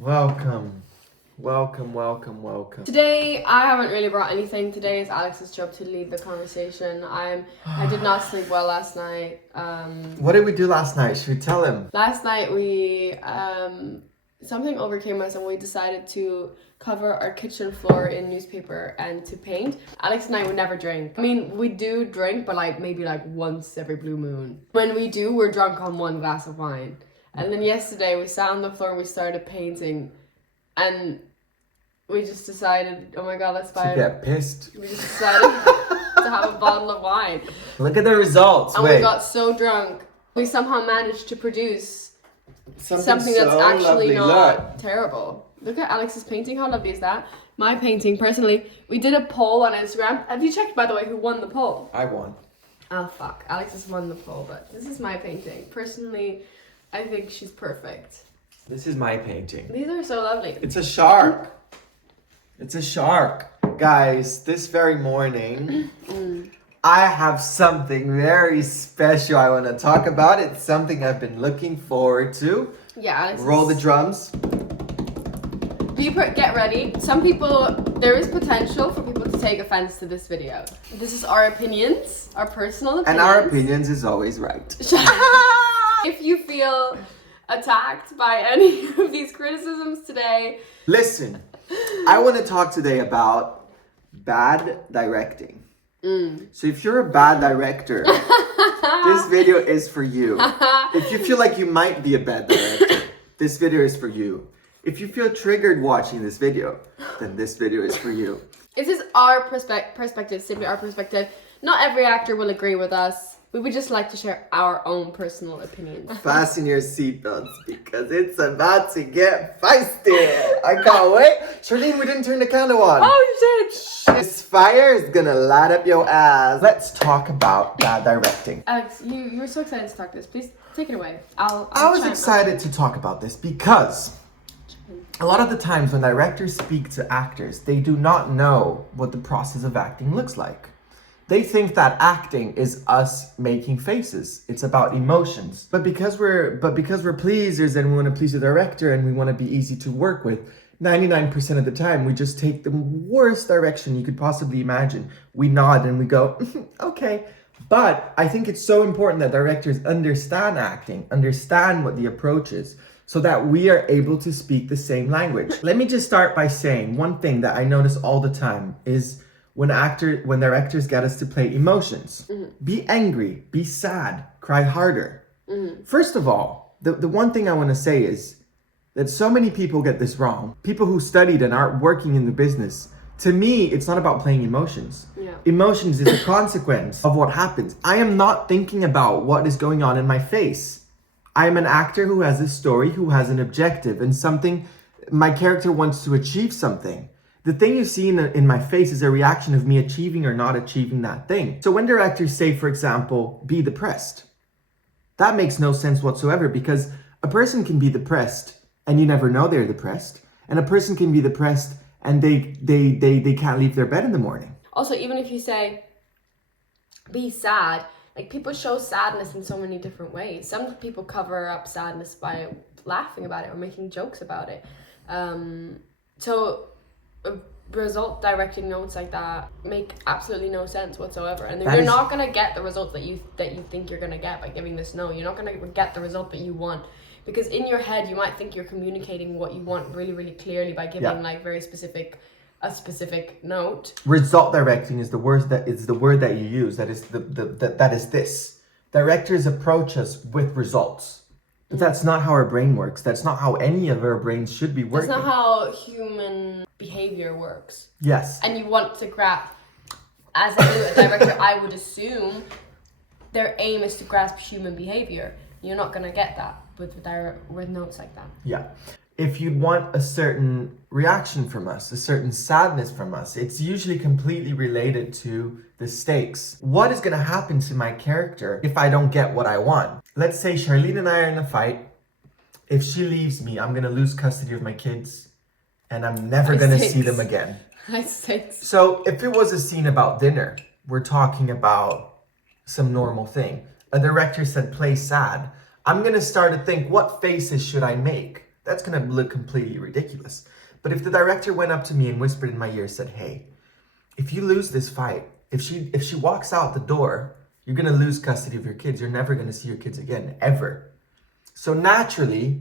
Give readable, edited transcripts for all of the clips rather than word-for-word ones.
Welcome. Welcome. Today, I haven't really brought anything. Today is Alex's job to lead the conversation. I did not sleep well last night. What did we do last night? Should we tell him? Last night we something overcame us and we decided to cover our kitchen floor in newspaper and to paint. Alex and I would never drink. I mean, we do drink, but maybe once every blue moon. When we do, we're drunk on one glass of wine. And then yesterday we sat on the floor and we started painting, and we just decided, oh my god, let's buy To get pissed. We just decided to have a bottle of wine. Look at the results. And we got so drunk. We somehow managed to produce something that's actually not terrible. Look at Alex's painting. How lovely is that? My painting, personally, we did a poll on Instagram. Have you checked, by the way, who won the poll? I won. Oh, fuck. Alex has won the poll, but this is my painting. Personally, I think she's perfect. This is my painting. These are so lovely. It's a shark. It's a shark. Guys, this very morning, I have something very special I want to talk about. It's something I've been looking forward to. Yeah, Alex. Roll the drums. Get ready. Some people, there is potential for people to take offense to this video. This is our opinions, our personal opinions. And our opinions is always right. If you feel attacked by any of these criticisms today, listen, I want to talk today about bad directing. So if you're a bad director, this video is for you. If you feel like you might be a bad director, this video is for you. If you feel triggered watching this video, then this video is for you. This is our perspective, simply our perspective. Not every actor will agree with us. We would just like to share our own personal opinions. Fasten your seatbelts because it's about to get feisty. I can't wait. Charlene, we didn't turn the candle on. Oh shit! This fire is gonna light up your ass. Let's talk about bad directing. Alex, you were so excited to talk this. Please take it away. I was excited to talk about this because a lot of the times when directors speak to actors, they do not know what the process of acting looks like. They think that acting is us making faces. It's about emotions. But because we're pleasers and we want to please the director and we want to be easy to work with, 99% of the time we just take the worst direction you could possibly imagine. We nod and we go, okay. But I think it's so important that directors understand acting, understand what the approach is, so that we are able to speak the same language. Let me just start by saying one thing that I notice all the time is when directors get us to play emotions. Be angry, be sad, cry harder. First of all, the one thing I want to say is that so many people get this wrong. People who studied and aren't working in the business. To me, it's not about playing emotions. Yeah. Emotions is a consequence of what happens. I am not thinking about what is going on in my face. I am an actor who has a story, who has an objective and something, my character wants to achieve something. The thing you see in my face is a reaction of me achieving or not achieving that thing. So when directors say, for example, be depressed, that makes no sense whatsoever because a person can be depressed and you never know they're depressed. And a person can be depressed and they can't leave their bed in the morning. Also, even if you say, be sad, people show sadness in so many different ways. Some people cover up sadness by laughing about it or making jokes about it. Result directing notes like that make absolutely no sense whatsoever, and you're not gonna get the result that you think you're gonna get by giving this note. You're not gonna get the result that you want, because in your head you might think you're communicating what you want really, really clearly by giving a specific note. Result directing is the word that you use. That is that is this. Directors approach us with results. But that's not how our brain works. That's not how any of our brains should be working. That's not how human behavior works. Yes. And you want to grasp, as a director, I would assume their aim is to grasp human behavior. You're not going to get that with notes like that. Yeah. If you'd want a certain reaction from us, a certain sadness from us, it's usually completely related to the stakes. What is going to happen to my character if I don't get what I want? Let's say Charlene and I are in a fight. If she leaves me, I'm going to lose custody of my kids and I'm never going to see them again. So if it was a scene about dinner, we're talking about some normal thing. A director said, play sad. I'm gonna start to think, what faces should I make? That's gonna look completely ridiculous. But if the director went up to me and whispered in my ear, said, hey, if you lose this fight, if she walks out the door, you're gonna lose custody of your kids. You're never gonna see your kids again, ever. So naturally,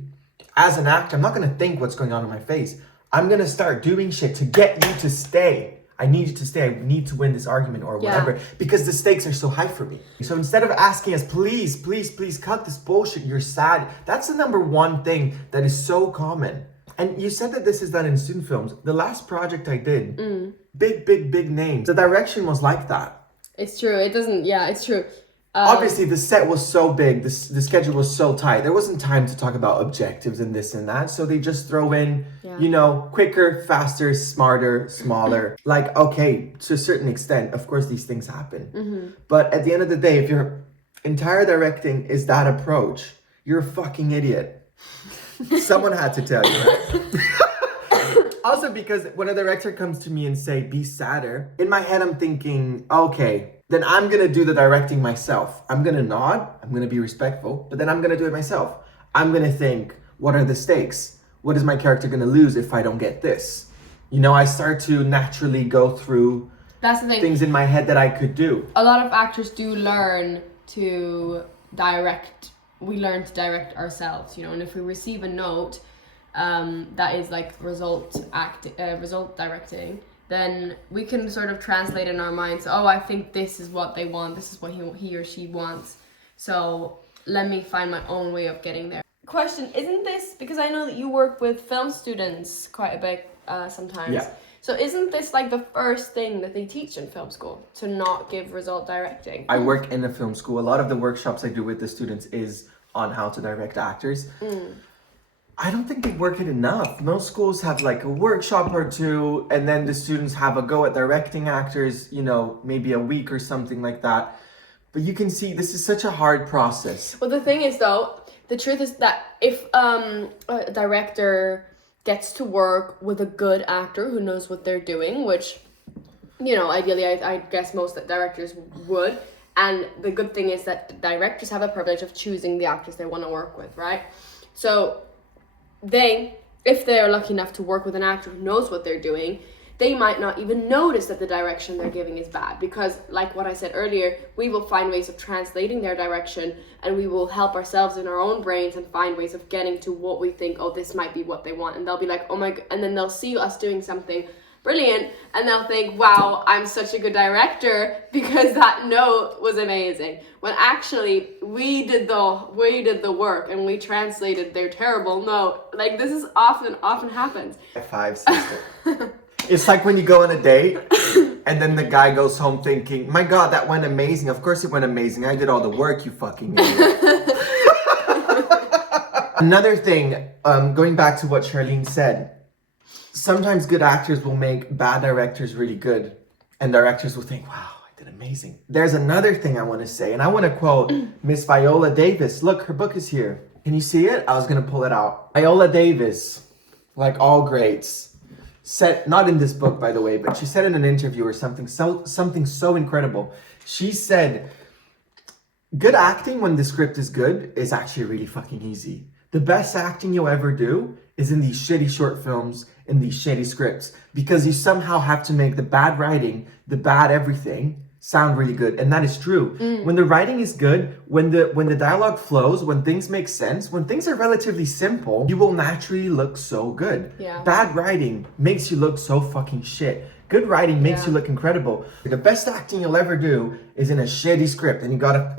as an actor, I'm not gonna think what's going on in my face. I'm gonna start doing shit to get you to stay. I need you to stay. I need to win this argument or whatever, because the stakes are so high for me. So instead of asking us, please, please, please cut this bullshit, you're sad. That's the number one thing that is so common. And you said that this is done in student films. The last project I did, big names. The direction was like that. It's true. It doesn't, yeah, it's true. Obviously, the set was so big, the schedule was so tight. There wasn't time to talk about objectives and this and that. So they just throw in, you know, quicker, faster, smarter, smaller. Like, okay, to a certain extent, of course, these things happen. But at the end of the day, if your entire directing is that approach, you're a fucking idiot. Someone had to tell you, right? Also, because when a director comes to me and say, be sadder, in my head, I'm thinking, okay, then I'm gonna do the directing myself. I'm gonna nod, I'm gonna be respectful, but then I'm gonna do it myself. I'm gonna think, what are the stakes? What is my character gonna lose if I don't get this? You know, I start to naturally go through That's the thing. things in my head that I could do. A lot of actors do learn to direct. We learn to direct ourselves, you know, and if we receive a note that is like result directing, then we can sort of translate in our minds, oh, I think this is what they want, this is what he or she wants, so let me find my own way of getting there. Question, isn't this, because I know that you work with film students quite a bit sometimes, so isn't this like the first thing that they teach in film school, to not give result directing? I work in a film school. A lot of the workshops I do with the students is on how to direct actors. I don't think they work it enough. Most schools have like a workshop or two, and then the students have a go at directing actors, you know, maybe a week or something like that. But you can see this is such a hard process. Well, the thing is though, the truth is that if a director gets to work with a good actor who knows what they're doing, which, you know, ideally I guess most directors would, and the good thing is that directors have a privilege of choosing the actors they want to work with, right? So if they're lucky enough to work with an actor who knows what they're doing, they might not even notice that the direction they're giving is bad, because like what I said earlier, we will find ways of translating their direction, and we will help ourselves in our own brains and find ways of getting to what we think, oh, this might be what they want, and they'll be like, oh my god, and then they'll see us doing something brilliant and they'll think, wow, I'm such a good director because that note was amazing, when actually we did the work and we translated their terrible note. Like, this is often happens. High five, sister. It's like when you go on a date and then the guy goes home thinking, my god, that went amazing. Of course it went amazing, I did all the work, you fucking idiot. Another thing, going back to what Charlene said, sometimes good actors will make bad directors really good, and directors will think, wow, I did amazing. There's another thing I want to say, and I want to quote Miss Viola Davis. Look, her book is here. Can you see it? I was going to pull it out. Viola Davis, like all greats, said, not in this book, by the way, but she said in an interview or something so incredible. She said, good acting when the script is good is actually really fucking easy. The best acting you'll ever do is in these shitty short films, in these shitty scripts, because you somehow have to make the bad writing, the bad everything, sound really good. And that is true. When the writing is good, when the dialogue flows, when things make sense, when things are relatively simple, you will naturally look so good. Yeah. Bad writing makes you look so fucking shit. Good writing makes you look incredible. The best acting you'll ever do is in a shitty script, and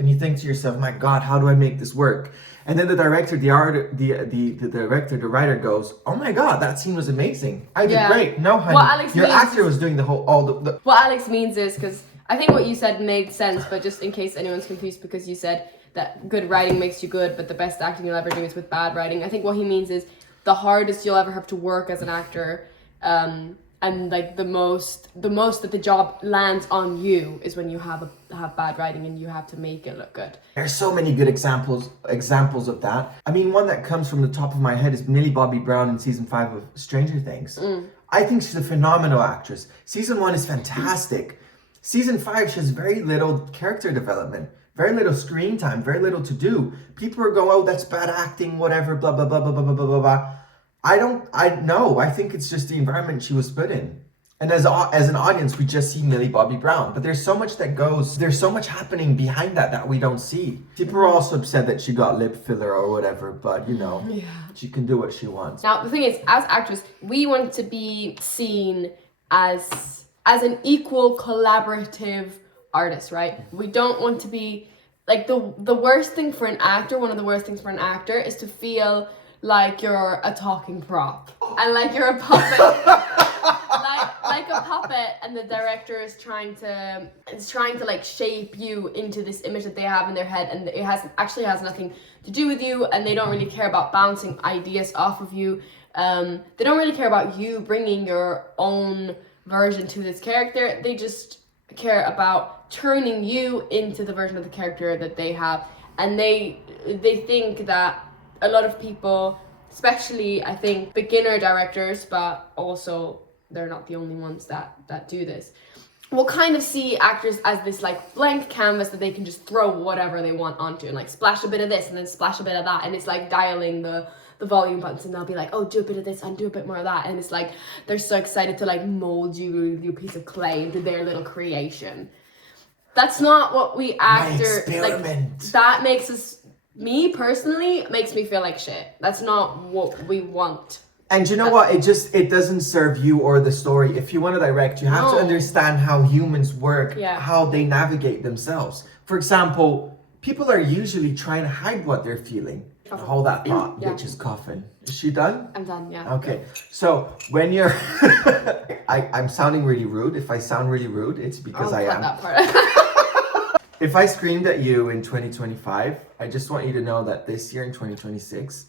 you think to yourself, my god, how do I make this work? And then the director, the writer goes, oh my god, that scene was amazing. I did great. No, honey, your actor was doing What Alex means is, because I think what you said made sense, but just in case anyone's confused, because you said that good writing makes you good, but the best acting you'll ever do is with bad writing. I think what he means is the hardest you'll ever have to work as an actor, and like the most that the job lands on you is when you have bad writing and you have to make it look good. There's so many good examples of that. I mean, one that comes from the top of my head is Millie Bobby Brown in season 5 of Stranger Things. I think she's a phenomenal actress. Season 1 is fantastic. Season 5, she has very little character development, very little screen time, very little to do. People are going, oh, that's bad acting, whatever, blah, blah, blah, blah, blah, blah, blah, blah, blah. I think it's just the environment she was put in. And as an audience, we just see Millie Bobby Brown. But there's so much there's so much happening behind that we don't see. People are also upset that she got lip filler or whatever, but she can do what she wants. Now, the thing is, as actors, we want to be seen as an equal collaborative artist, right? We don't want to be, like, the worst thing for an actor, one of the worst things for an actor is to feel like you're a talking prop and like you're a puppet. like a puppet, and the director is trying to like shape you into this image that they have in their head, and it has nothing to do with you, and they don't really care about bouncing ideas off of you. They don't really care about you bringing your own version to this character. They just care about turning you into the version of the character that they have, and they think that a lot of people, especially I think beginner directors, but also they're not the only ones that do this, will kind of see actors as this like blank canvas that they can just throw whatever they want onto, and like splash a bit of this and then splash a bit of that, and it's like dialing the volume buttons, and they'll be like, oh, do a bit of this and do a bit more of that, and it's like they're so excited to like mold your piece of clay into their little creation. That's not what we actor like. That makes us, me personally, makes me feel like shit. That's not what we want. And you know what? It doesn't serve you or the story. If you want to direct, you have to understand how humans work, how they navigate themselves. For example, people are usually trying to hide what they're feeling. Hold that thought, bitch is coughing. Is she done? I'm done, yeah. Okay. So when you're... I'm sounding really rude. If I sound really rude, it's because I am. That part. If I screamed at you in 2025, I just want you to know that this year in 2026,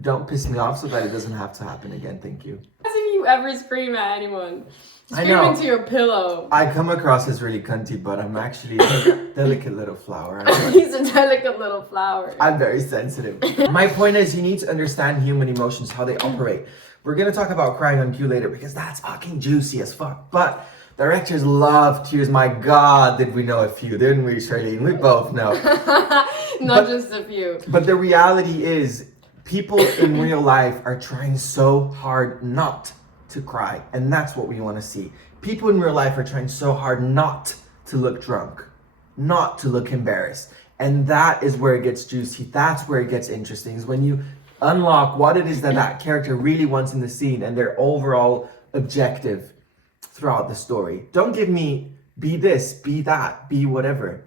don't piss me off so that it doesn't have to happen again. Thank you. As if you ever scream at anyone. Scream I know. into your pillow. I come across as really cunty, but I'm actually a delicate little flower. He's a delicate little flower. I'm very sensitive. My point is, you need to understand human emotions, how they operate. We're going to talk about crying on cue later because that's fucking juicy as fuck. But directors love tears. My God, did we know a few, didn't we, Charlene? We both know. Not just a few. But the reality is, people in real life are trying so hard not to cry, and that's what we want to see. People in real life are trying so hard not to look drunk, not to look embarrassed, and that is where it gets juicy. That's where it gets interesting, is when you unlock what it is that character really wants in the scene and their overall objective throughout the story. Don't give me be this, be that, be whatever.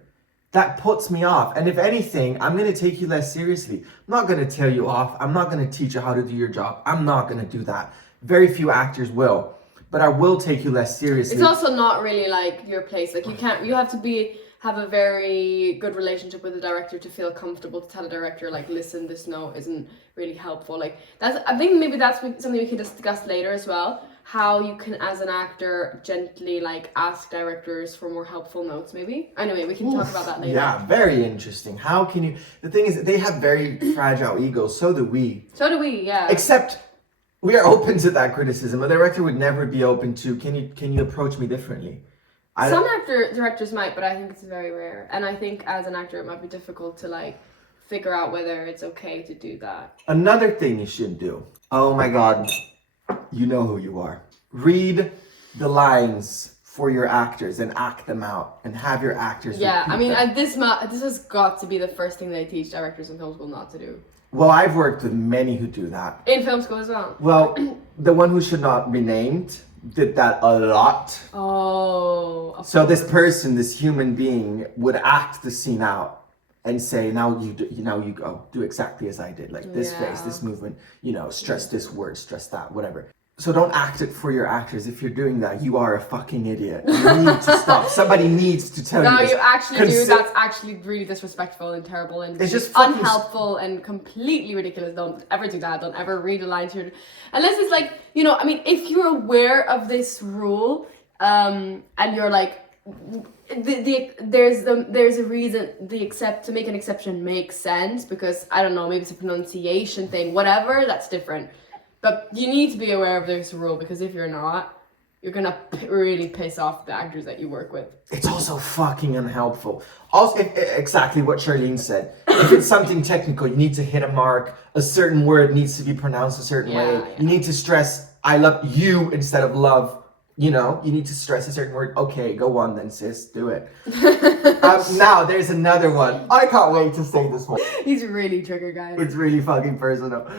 That puts me off. And if anything, I'm going to take you less seriously. I'm not going to tell you off. I'm not going to teach you how to do your job. I'm not going to do that. Very few actors will. But I will take you less seriously. It's also not really like your place. Like you have to have a very good relationship with the director to feel comfortable to tell a director, like, listen, this note isn't really helpful. Like, I think maybe that's something we can discuss later as well. How you can, as an actor, gently like ask directors for more helpful notes, maybe. Anyway, we can talk about that later. Yeah, very interesting. How can you? The thing is, they have very fragile egos. So do we. So do we. Yeah. Except we are open to that criticism. A director would never be open to. Can you approach me differently? Some directors might, but I think it's very rare. And I think as an actor, it might be difficult to like figure out whether it's okay to do that. Another thing you should do. Oh my God. You know who you are. Read the lines for your actors and act them out, and have your actors. Yeah, I mean, this has got to be the first thing they teach directors in film school not to do. Well, I've worked with many who do that. In film school as well. Well, the one who should not be named did that a lot. Oh. So this person, this human being, would act the scene out and say, now you go, do exactly as I did, like this face, this movement, stress this word, stress that, whatever. So don't act it for your actors. If you're doing that, you are a fucking idiot. You need to stop. Somebody needs to tell you this. No, you actually do. That's actually really disrespectful and terrible and it's just unhelpful and completely ridiculous. Don't ever do that. Don't ever read a line to your... Unless it's like, I mean, if you're aware of this rule, and you're like, there's a reason to make an exception makes sense, because I don't know, maybe it's a pronunciation thing, whatever, that's different. But you need to be aware of this rule, because if you're not, you're gonna really piss off the actors that you work with. It's also fucking unhelpful. Also, exactly what Charlene said. If it's something technical, you need to hit a mark. A certain word needs to be pronounced a certain way. Yeah. You need to stress "I love you" instead of "love." You know, you need to stress a certain word. Okay, go on then, sis. Do it. Now, there's another one. I can't wait to say this one. He's really triggered, guys. It's really fucking personal.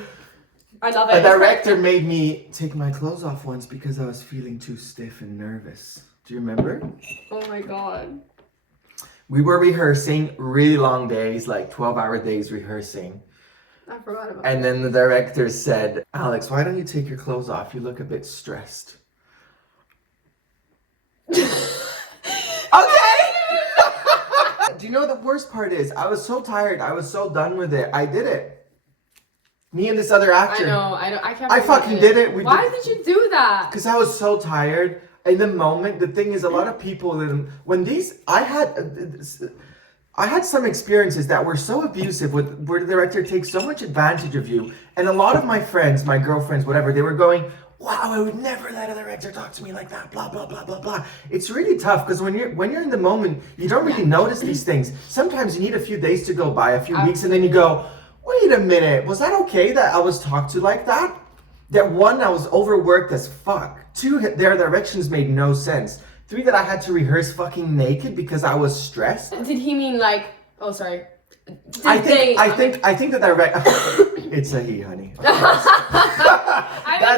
I love A it. director made me take my clothes off once because I was feeling too stiff and nervous. Do you remember? Oh my god. We were rehearsing really long days, like 12-hour days rehearsing. I forgot about And then the director said, Alex, why don't you take your clothes off? You look a bit stressed. Okay! Do you know the worst part is? I was so tired. I was so done with it. I did it. Me and this other actor. I can't. I fucking did it. Why did you do that? Because I was so tired. In the moment, the thing is, a lot of people, when these, I had some experiences that were so abusive where the director takes so much advantage of you. And a lot of my friends, my girlfriends, whatever, they were going, wow, I would never let a director talk to me like that, blah, blah, blah, blah, blah. It's really tough because when you're in the moment, you don't really notice these things. Sometimes you need a few days to go by, a few weeks, and then you go, wait a minute, was that okay that I was talked to like that? That one, I was overworked as fuck. Two, their directions made no sense. Three, that I had to rehearse fucking naked because I was stressed. Did he mean like? Oh, sorry. I think that director. It's a he, honey. That's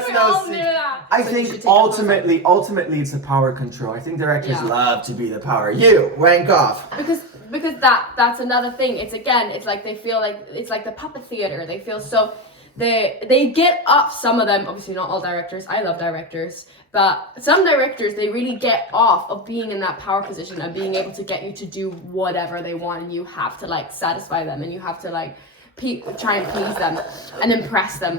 no secret. I think ultimately it's the power control. I think directors love to be the power. You rank off. Because that's another thing. It's like they feel like it's like the puppet theater. They feel so. They get off, some of them, obviously not all directors, I love directors, but some directors, they really get off of being in that power position and being able to get you to do whatever they want, and you have to like satisfy them, and you have to like try and please them and impress them.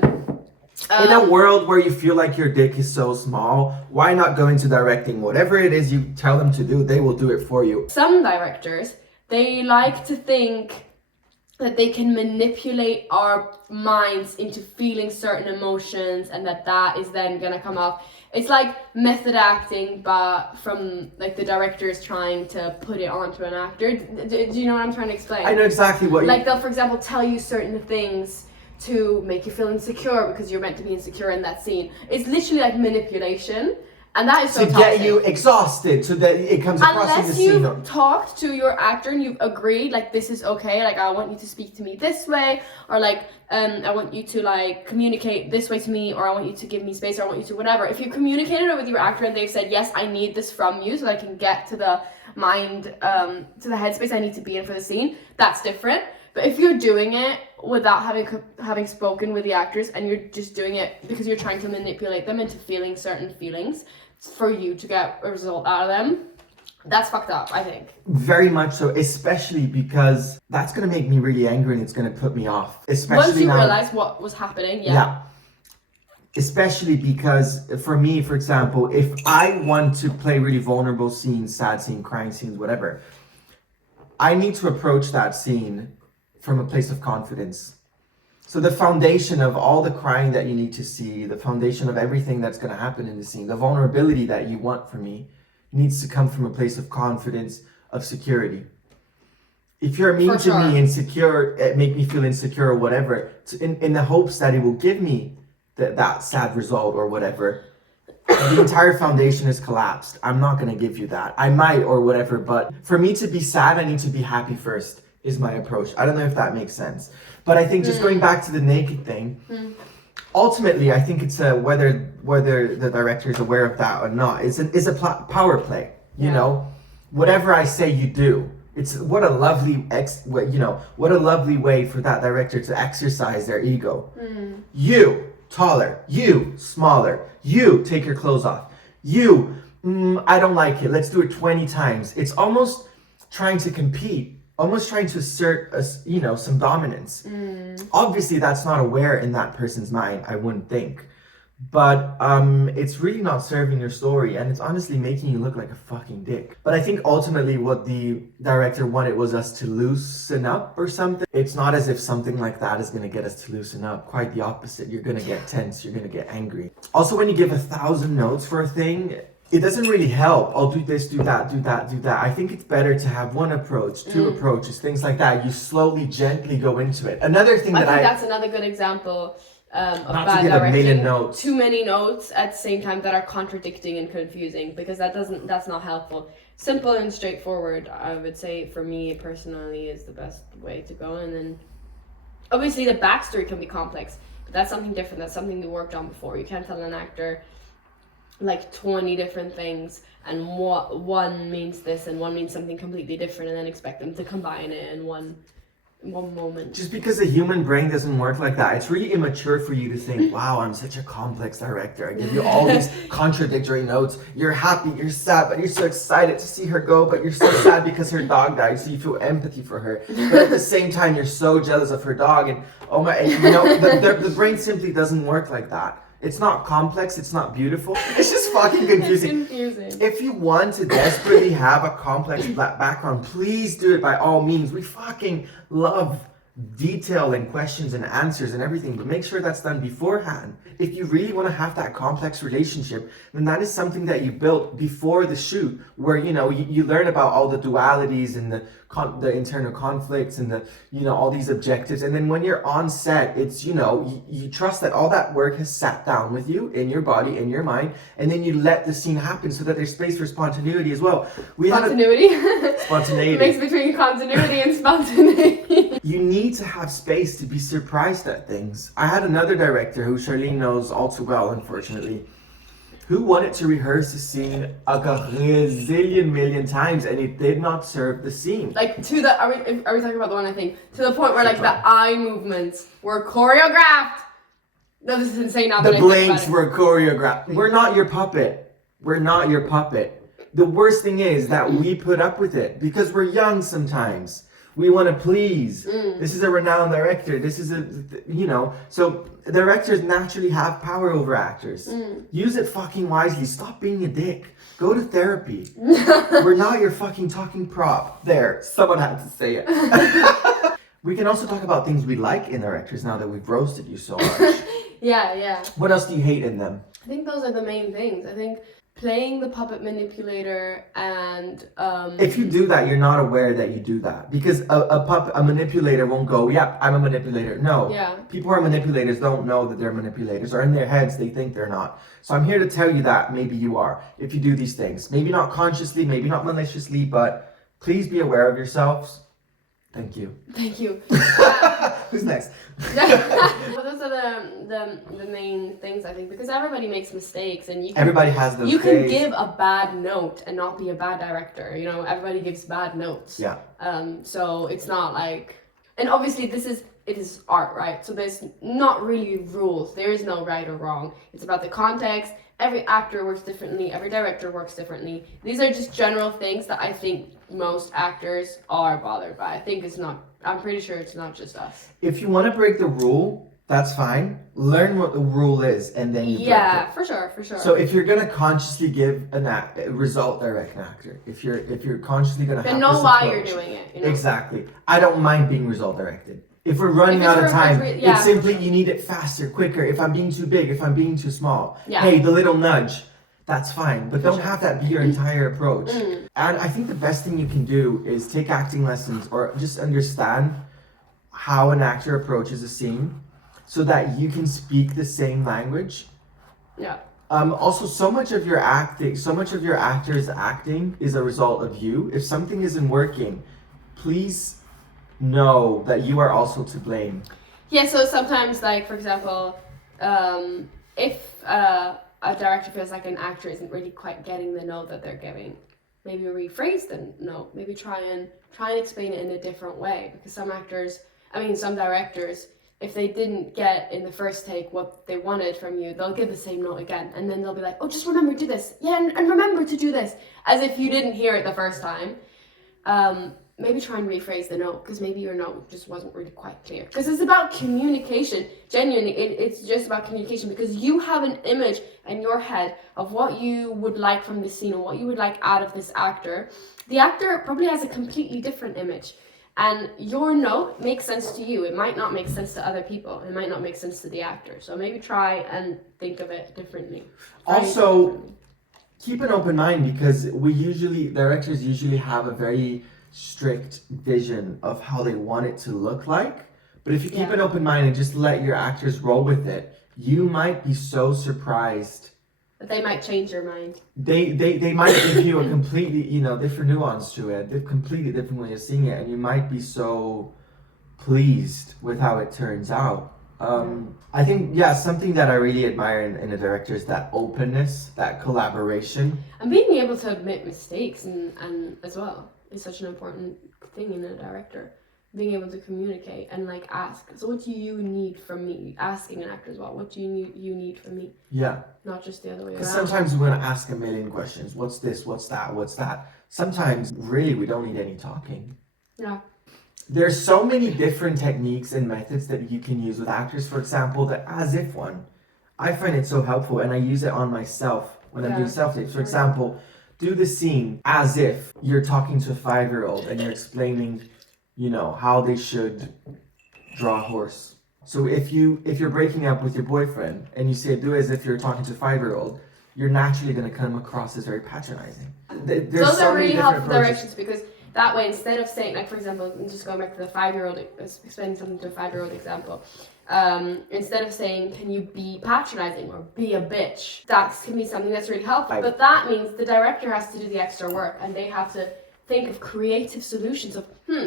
In a world where you feel like your dick is so small, why not go into directing? Whatever it is you tell them to do, they will do it for you. Some directors, they like to think that they can manipulate our minds into feeling certain emotions, and that is then gonna come off. It's like method acting, but from like the directors trying to put it onto an actor. Do you know what I'm trying to explain? I know exactly what like they'll, for example, tell you certain things to make you feel insecure because you're meant to be insecure in that scene. It's literally like manipulation. And that is so to toxic. get you exhausted so that it comes across in the scene. Unless you've talked to your actor and you've agreed, like, this is okay, like, I want you to speak to me this way, or like, I want you to like communicate this way to me, or I want you to give me space, or I want you to whatever. If you communicated it with your actor and they've said, yes, I need this from you so that I can get to the mind, to the headspace I need to be in for the scene, that's different. But if you're doing it without having spoken with the actors, and you're just doing it because you're trying to manipulate them into feeling certain feelings for you to get a result out of them, that's fucked up, I think. Very much so, especially because that's going to make me really angry and it's going to put me off. Especially once you now, realize what was happening, yeah. Especially because for me, for example, if I want to play really vulnerable scenes, sad scenes, crying scenes, whatever, I need to approach that scene from a place of confidence. So the foundation of all the crying that you need to see, the foundation of everything that's going to happen in the scene, the vulnerability that you want from me needs to come from a place of confidence, of security. If you're mean to me, insecure, make me feel insecure or whatever, in the hopes that it will give me that sad result or whatever, the entire foundation is collapsed. I'm not going to give you that. I might or whatever, but for me to be sad, I need to be happy first, is my approach. I don't know if that makes sense. But I think just going back to the naked thing, ultimately, I think it's whether the director is aware of that or not. It's a power play. You know, whatever I say, you do. It's what a lovely what a lovely way for that director to exercise their ego. You taller, you smaller, you take your clothes off. You, I don't like it. Let's do it 20 times. It's almost trying to compete. Almost trying to assert, some dominance. Obviously, that's not aware in that person's mind, I wouldn't think. But it's really not serving your story, and it's honestly making you look like a fucking dick. But I think ultimately what the director wanted was us to loosen up or something. It's not as if something like that is going to get us to loosen up. Quite the opposite. You're going to get tense. You're going to get angry. Also, when you give 1,000 notes for a thing, it doesn't really help. I'll do this, do that, do that, do that. I think it's better to have one approach, two approaches, things like that. You slowly, gently go into it. Another thing I think that's another good example of not bad to give a million directing. notes. Too many notes at the same time that are contradicting and confusing, because that's not helpful. Simple and straightforward, I would say, for me personally, is the best way to go. And then obviously the backstory can be complex, but that's something different. That's something we worked on before. You can't tell an actor like 20 different things and what one means this and one means something completely different and then expect them to combine it in one moment. Just because the human brain doesn't work like that, it's really immature for you to think, wow, I'm such a complex director. I give you all these contradictory notes. You're happy, you're sad, but you're so excited to see her go, but you're so sad because her dog died, so you feel empathy for her. But at the same time, you're so jealous of her dog, and oh my, you know, the brain simply doesn't work like that. It's not complex, it's not beautiful. It's just fucking confusing. It's confusing. If you want to desperately have a complex background, please do it by all means. We fucking love detail and questions and answers and everything, but make sure that's done beforehand. If you really want to have that complex relationship, then that is something that you built before the shoot, where you learn about all the dualities and the internal conflicts and the all these objectives, and then when you're on set, it's you trust that all that work has sat down with you in your body, in your mind, and then you let the scene happen so that there's space for spontaneity as well. Spontaneity? Spontaneity. Mix between continuity and spontaneity. You need to have space to be surprised at things. I had another director who Charlene knows all too well, unfortunately, who wanted to rehearse the scene a gazillion million times, and it did not serve the scene. Like are we talking about the one, I think, to the point where like the eye movements were choreographed? No, this is insane now. The blinks were choreographed. We're not your puppet. We're not your puppet. The worst thing is that we put up with it because we're young sometimes. We want to please. This is a renowned director. This is so directors naturally have power over actors. Use it fucking wisely. Stop being a dick. Go to therapy. We're not your fucking talking prop. There, someone had to say it. We can also talk about things we like in directors now that we've roasted you so much. Yeah. What else do you hate in them? I think those are the main things. I think playing the puppet manipulator and if you do that, you're not aware that you do that, because a manipulator won't go, yeah, I'm a manipulator. No. Yeah. People who are manipulators don't know that they're manipulators, or in their heads they think they're not. So I'm here to tell you that maybe you are, if you do these things. Maybe not consciously, maybe not maliciously, but please be aware of yourselves. Thank you. Who's next? Well, those are the main things, I think, because everybody makes mistakes, and everybody has those you can days. give a bad note and not be a bad director. Everybody gives bad notes. Yeah. So it's not like, and obviously it is art, right? So there's not really rules. There is no right or wrong. It's about the context. Every actor works differently. Every director works differently. These are just general things that I think most actors are bothered by. I'm pretty sure it's not just us. If you want to break the rule, that's fine. Learn what the rule is, and then you break it. For sure. So if you're gonna consciously give a result direct an actor, if you're consciously gonna then have know this why approach, you're doing it. Exactly. I don't mind being result directed. If we're running out of time, it's simply you need it faster, quicker. If I'm being too big, if I'm being too small, hey, the little nudge, that's fine. But don't have that be your entire approach. And I think the best thing you can do is take acting lessons, or just understand how an actor approaches a scene, so that you can speak the same language. Yeah. Also, so much of your actor's acting is a result of you. If something isn't working, please know that you are also to blame. Yeah, so sometimes, like, for example, if a director feels like an actor isn't really quite getting the note that they're giving, maybe rephrase the note. Maybe try and explain it in a different way. Because some directors, if they didn't get in the first take what they wanted from you, they'll give the same note again. And then they'll be like, oh, just remember to do this. Yeah, and remember to do this. As if you didn't hear it the first time. Maybe try and rephrase the note, because maybe your note just wasn't really quite clear. Because it's about communication. Genuinely, it's just about communication, because you have an image in your head of what you would like from this scene and what you would like out of this actor. The actor probably has a completely different image. And your note makes sense to you. It might not make sense to other people. It might not make sense to the actor. So maybe try and think of it differently. Also, keep an open mind, because directors usually have a very strict vision of how they want it to look like. But if you keep Yeah. an open mind and just let your actors roll with it, you might be so surprised. But they might change your mind. They might give you a completely, different nuance to it, a completely different way of seeing it, and you might be so pleased with how it turns out. I think, something that I really admire in a director is that openness, that collaboration. And being able to admit mistakes and as well is such an important thing in a director. Being able to communicate and like ask, so what do you need from me? Asking an actor as well, what do you need from me? Yeah. Not just the other way around. Because sometimes we're going to ask a million questions. What's this? What's that? What's that? Sometimes, really, we don't need any talking. Yeah. There's so many different techniques and methods that you can use with actors. For example, the as if one. I find it so helpful, and I use it on myself when I'm doing self-tapes. For example, do the scene as if you're talking to a 5-year-old and you're explaining, how they should draw a horse. So if you're breaking up with your boyfriend and you say do as if you're talking to a 5-year-old, you're naturally going to come across as very patronizing. Those are really helpful directions, because that way, instead of saying, like, for example, just going back to the 5-year-old, explaining something to a 5-year-old example, instead of saying, can you be patronizing or be a bitch, that can be something that's really helpful. But that means the director has to do the extra work, and they have to think of creative solutions of,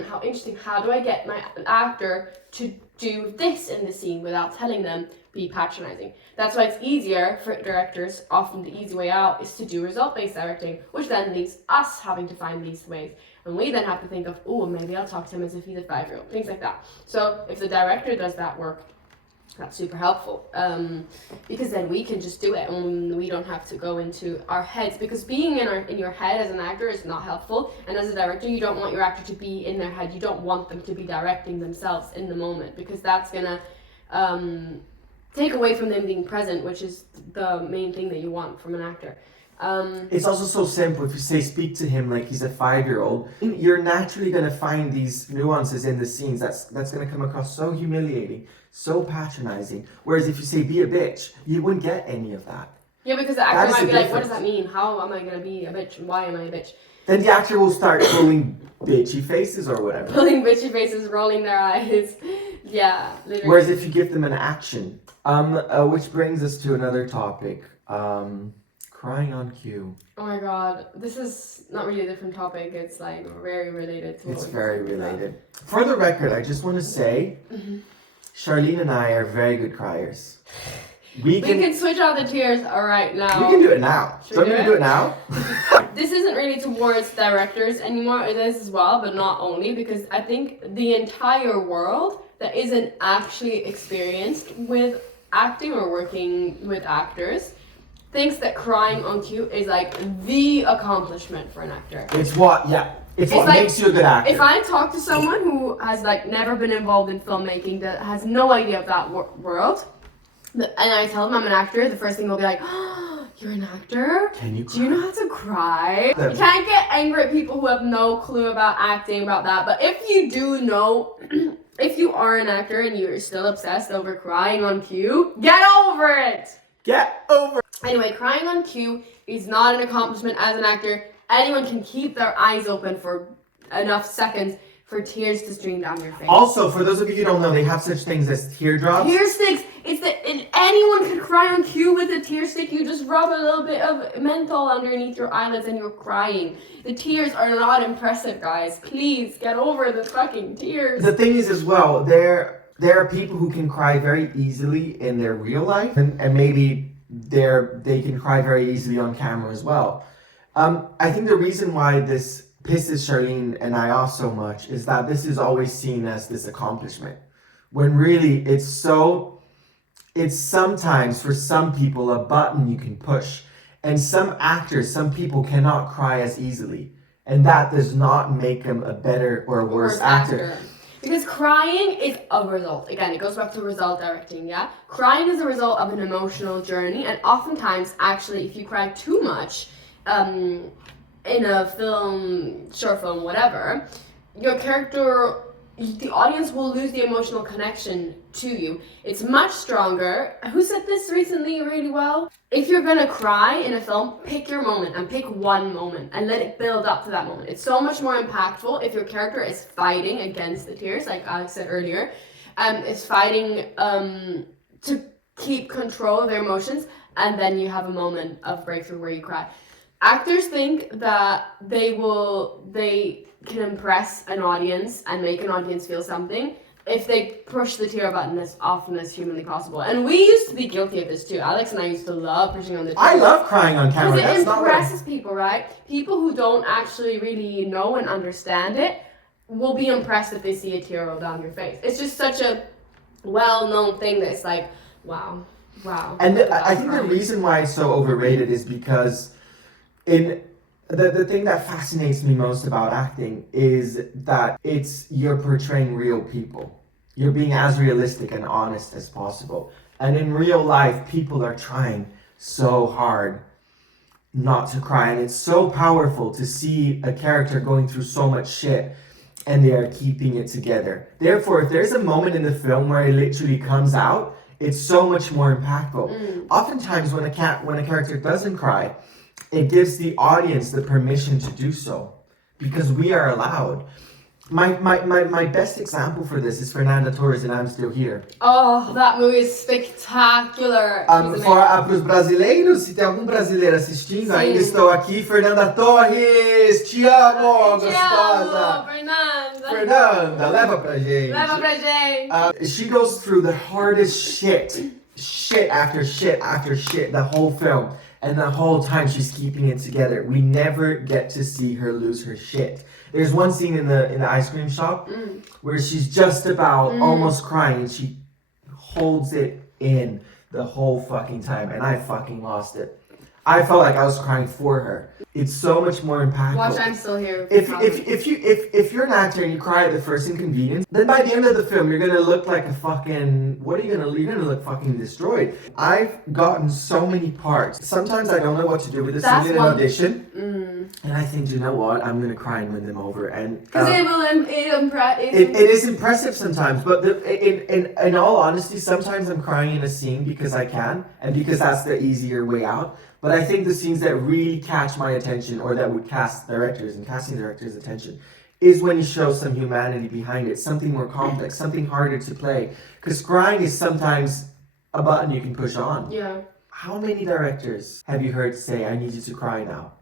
how interesting, how do I get my actor to do this in the scene without telling them be patronizing. That's why it's easier for directors, often the easy way out is to do result-based directing, which then leaves us having to find these ways. And we then have to think of, maybe I'll talk to him as if he's a 5-year-old, things like that. So if the director does that work, that's super helpful, because then we can just do it and we don't have to go into our heads, because being in your head as an actor is not helpful, and as a director you don't want your actor to be in their head. You don't want them to be directing themselves in the moment, because that's gonna take away from them being present, which is the main thing that you want from an actor. It's also so simple. If you say speak to him like he's a 5-year-old, you're naturally going to find these nuances in the scenes that's going to come across so humiliating, so patronizing. Whereas if you say be a bitch, you wouldn't get any of that. Yeah, because the actor might be like, what does that mean? How am I going to be a bitch? Why am I a bitch? Then the actor will start pulling bitchy faces or whatever. Pulling bitchy faces, rolling their eyes. Yeah, literally. Whereas if you give them an action, which brings us to another topic. Crying on cue. Oh my god, this is not really a different topic. It's like very related to. It's very related. For the record, I just want to say, Charlene and I are very good criers. We can switch out the tears right now. We can do it now. Should Don't we do it now? This isn't really towards directors anymore. It is as well, but not only, because I think the entire world that isn't actually experienced with acting or working with actors thinks that crying on cue is like the accomplishment for an actor. It's what makes you a good actor. If I talk to someone who has like never been involved in filmmaking, that has no idea of that world, and I tell them I'm an actor, the first thing they'll be like, oh, you're an actor? Can you cry? Do you know how to cry? You can't get angry at people who have no clue about acting, about that, but if you do know, if you are an actor and you're still obsessed over crying on cue, get over it! Get over it! Anyway, crying on cue is not an accomplishment as an actor. Anyone can keep their eyes open for enough seconds for tears to stream down your face. Also, for those of you who don't know, they have such things as teardrops. Tear sticks. Anyone can cry on cue with a tear stick. You just rub a little bit of menthol underneath your eyelids and you're crying. The tears are not impressive, guys. Please get over the fucking tears. The thing is, as well, there are people who can cry very easily in their real life, and maybe they can cry very easily on camera as well. I think the reason why this pisses Charlene and I off so much is that this is always seen as this accomplishment, when really it's sometimes for some people a button you can push, and some people cannot cry as easily, and that does not make them a better or a worse actor. Because crying is a result. Again, it goes back to result directing, yeah? Crying is a result of an emotional journey, and oftentimes, actually, if you cry too much in a film, short film, whatever, your character the audience will lose the emotional connection to you. It's much stronger. Who said this recently really well? If you're gonna cry in a film, pick your moment and pick one moment and let it build up to that moment. It's so much more impactful if your character is fighting against the tears, like Alex said earlier, is fighting to keep control of their emotions, and then you have a moment of breakthrough where you cry. Actors think that they can impress an audience and make an audience feel something if they push the tear button as often as humanly possible. And we used to be guilty of this too. Alex and I used to love pushing on the tear I love crying on camera. because it That's not what I- impresses people, right? People who don't actually really know and understand it will be impressed if they see a tear roll down your face. It's just such a well-known thing that it's like, wow. And look at I that think the crying. reason why it's so overrated is because the thing that fascinates me most about acting is that you're portraying real people. You're being as realistic and honest as possible. And in real life, people are trying so hard not to cry. And it's so powerful to see a character going through so much shit and they are keeping it together. Therefore, if there's a moment in the film where it literally comes out, it's so much more impactful. Oftentimes when a character doesn't cry, it gives the audience the permission to do so because we are allowed. My best example for this is Fernanda Torres in I'm Still Here. Oh, that movie is spectacular. She's Para os brasileiros, se tem algum brasileiro assistindo, Sim. ainda estou aqui. Fernanda Torres, te amo, Te gostosa. amo, Fernanda. Fernanda, leva pra gente. Leva pra gente. She goes through the hardest shit after shit after shit, the whole film. And the whole time she's keeping it together. We never get to see her lose her shit. There's one scene in the ice cream shop where she's just about almost crying and she holds it in the whole fucking time, and I fucking lost it. I felt like I was crying for her. It's so much more impactful. Watch I'm Still Here. If you're an actor and you cry at the first inconvenience, then by the end of the film you're gonna look like a fucking you're gonna look fucking destroyed. I've gotten so many parts. Sometimes I don't know what to do with the scene in an audition, and I think, you know what, I'm gonna cry and win them over. And Because it is impressive sometimes, but in all honesty, sometimes I'm crying in a scene because I can and because that's the easier way out. But I think the scenes that really catch my attention, or that would cast directors and casting directors' attention, is when you show some humanity behind it, something more complex, something harder to play. Because crying is sometimes a button you can push on. Yeah. How many directors have you heard say, I need you to cry now?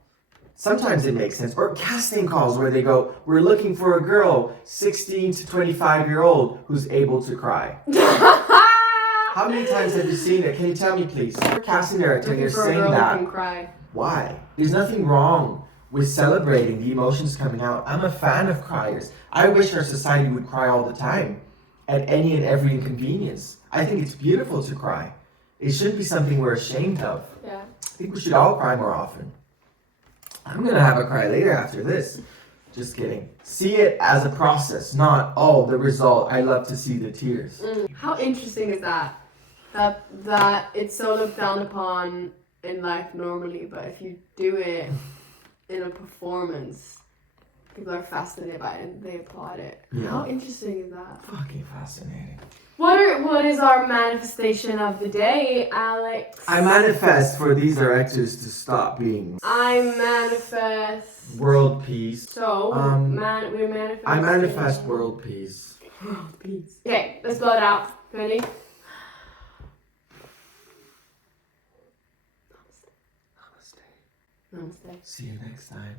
Sometimes it makes sense. Or casting calls where they go, we're looking for a girl, 16 to 25-year-old, who's able to cry. How many times have you seen it? Can you tell me, please? You're a casting director and you're saying that. Cry. Why? There's nothing wrong with celebrating the emotions coming out. I'm a fan of criers. I wish our society would cry all the time at any and every inconvenience. I think it's beautiful to cry. It shouldn't be something we're ashamed of. Yeah. I think we should all cry more often. I'm gonna have a cry later after this. Just kidding. See it as a process, not, the result. I love to see the tears. How interesting is that? That it's so looked down upon in life normally, but if you do it in a performance, people are fascinated by it and they applaud it. Yeah. How interesting is that? Fucking fascinating. What is our manifestation of the day, Alex? I manifest for these directors to stop being I manifest world peace. So we manifest. I manifest world peace. World peace. Okay, let's blow it out. Ready? Namaste. See you next time.